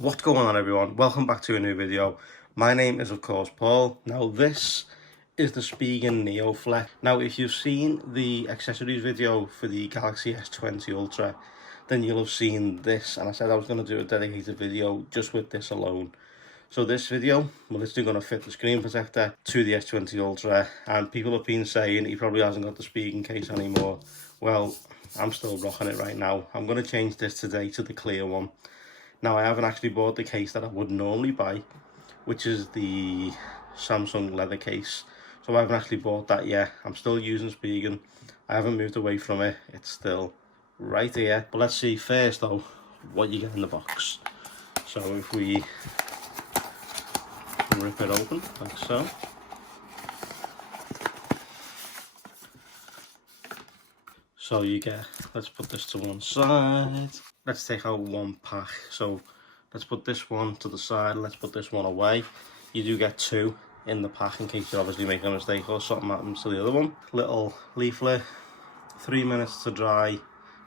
What's going on, everyone? Welcome back to a new video. My name is of course Paul. Now this is the Spigen NeoFlex. Now if you've seen the accessories video for the Galaxy S20 Ultra, then you'll have seen this, and I said I was going to do a dedicated video just with this alone. So this video, we're literally going to fit the screen protector to the S20 Ultra, and people have been saying he probably hasn't got the Spigen case anymore. Well, I'm still rocking it right now. I'm going to change this today to the clear one. Now, I haven't actually bought the case that I would normally buy, which is the Samsung leather case. So I haven't actually bought that yet. I'm still using Spigen. I haven't moved away from it. It's still right here. But let's see first though what you get in the box. So if we rip it open like so. So you get, let's put this to one side. Let's take out one pack. So let's put this one to the side. Let's put this one away. You do get two in the pack in case you're obviously making a mistake or something happens to the other one. Little leaflet, 3 minutes to dry.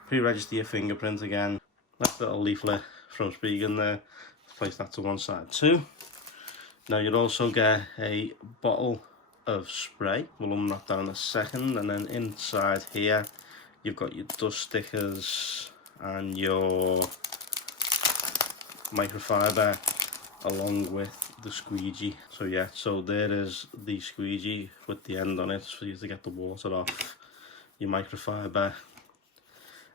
Pre-register your fingerprint again. That little leaflet from Spigen there. Let's place that to one side too. Now you'll also get a bottle of spray. We'll unwrap that in a second. And then inside here, you've got your dust stickers and your microfiber along with the squeegee. So yeah, so there is the squeegee with the end on it for you to get the water off, your microfiber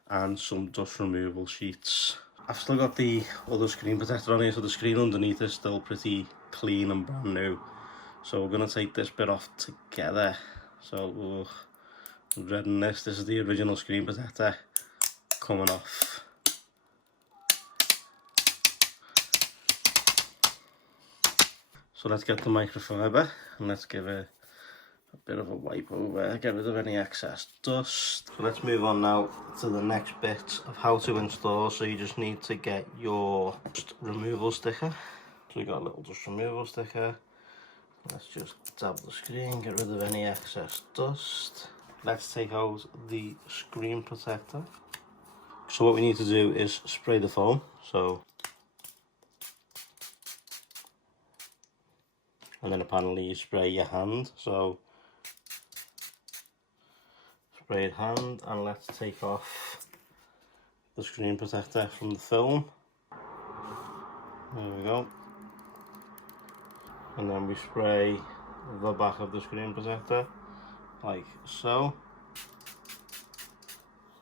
and some dust removal sheets. I've still got the other screen protector on here, so the screen underneath is still pretty clean and brand new. So we're going to take this bit off together. So I'm dreading this. This is the original screen protector coming off. So let's get the microfiber and let's give it a bit of a wipe over, get rid of any excess dust. So let's move on now to the next bit of how to install. So you just need to get your dust removal sticker. So we got a little dust removal sticker. Let's just dab the screen, get rid of any excess dust. Let's take out the screen protector. So what we need to do is spray the foam. So, and then apparently you spray your hand. So sprayed hand, and let's take off the screen protector from the film. There we go. And then we spray the back of the screen protector like so.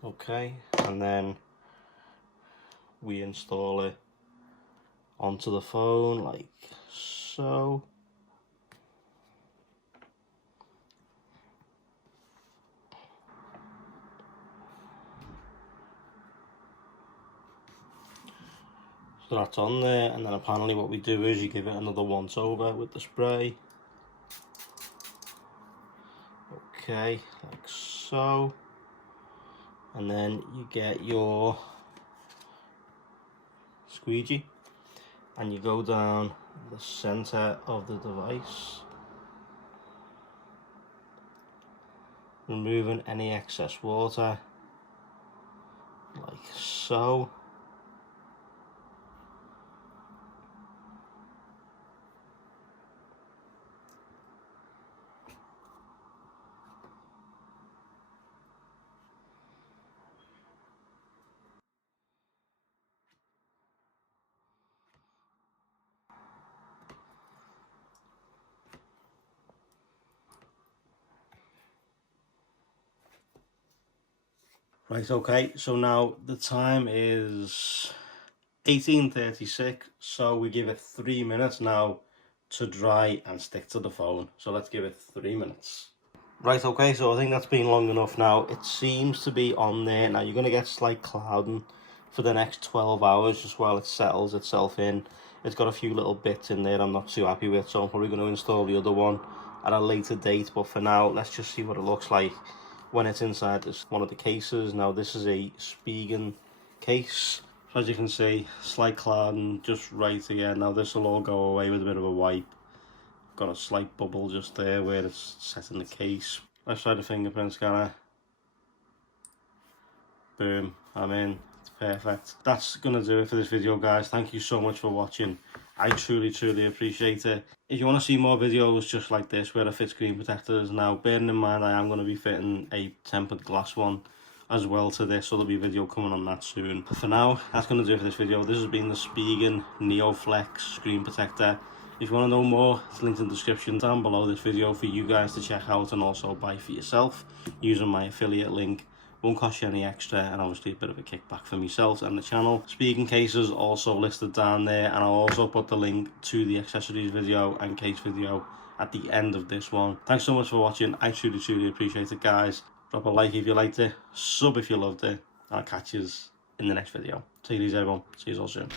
Okay, and then we install it onto the phone like so. So that's on there, and then apparently what we do is you give it another once over with the spray. Okay, like so. And then you get your squeegee and you go down the center of the device, removing any excess water like so. Right, okay, so now the time is 18:36, so we give it 3 minutes now to dry and stick to the phone. So let's give it 3 minutes. Right, okay, so I think that's been long enough now. It seems to be on there. Now you're going to get slight clouding for the next 12 hours just while it settles itself in. It's got a few little bits in there I'm not too happy with, so I'm probably going to install the other one at a later date. But for now, let's just see what it looks like when it's inside this one of the cases. Now this is a Spigen case. So as you can see, slight clouding just right here. Now this will all go away with a bit of a wipe. Got a slight bubble just there where it's set in the case. Let's try the fingerprint scanner. Boom, I'm in. It's perfect. That's gonna do it for this video, guys. Thank you so much for watching. I truly appreciate it. If you want to see more videos just like this where I fit screen protectors, now bearing in mind I am going to be fitting a tempered glass one as well to this, so there'll be a video coming on that soon. But for now, that's going to do it for this video. This has been the Spigen NeoFlex screen protector. If you want to know more, it's linked in the description down below this video for you guys to check out and also buy for yourself using my affiliate link. Won't cost you any extra, and obviously a bit of a kickback for myself and the channel. Spigen Cases also listed down there, and I'll also put the link to the accessories video and case video at the end of this one. Thanks so much for watching. I truly appreciate it, guys. Drop a like if you liked it, sub if you loved it, and I'll catch you in the next video. Take it easy, everyone. See you all soon.